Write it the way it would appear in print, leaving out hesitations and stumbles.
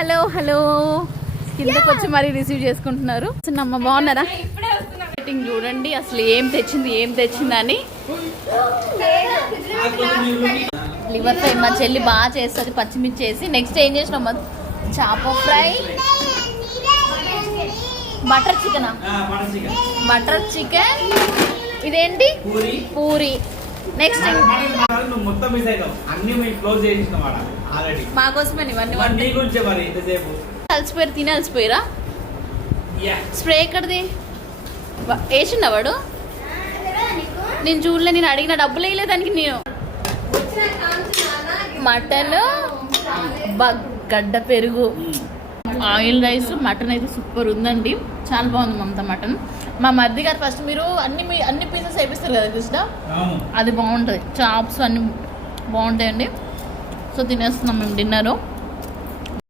Hello hello కిందకు వచ్చి మరీ రిసీవ్ చేసుకుంటున్నారు. అమ్మ బాగున్నారా? రేటింగ్ చూడండి అసలు ఏం తెచ్చిందని. లివర్ ఫ్రై మా చెల్లి బాగా చేస్తుంది, పచ్చిమిర్చి వేసి. నెక్స్ట్ ఏం చేసినాం? చేప ఫ్రై, బటర్ చికెన్, ఇదేంటి పూరి. నెక్స్ట్ మాకోసమే ఇవన్నీ కలిసిపోయారు, తిని అలసిపోయారా? స్ప్రే ఎక్కడిది వేసిండా వాడు? నేను చూడలే, నేను అడిగిన డబ్బులు వేయలేదు దానికి. నేను మటన్, గడ్డ పెరుగు, ఆయిల్ రైస్, మటన్ అయితే సూపర్ ఉందండి, చాలా బాగుంది మమత మటన్. మా మరిది గారు ఫస్ట్ మీరు అన్ని పీసెస్ వేపిస్తారు కదా కృష్ణ, అది బాగుంటుంది. చాప్స్ అన్నీ బాగుంటాయండి. సో తినేస్తున్నాం మేము డిన్నరు.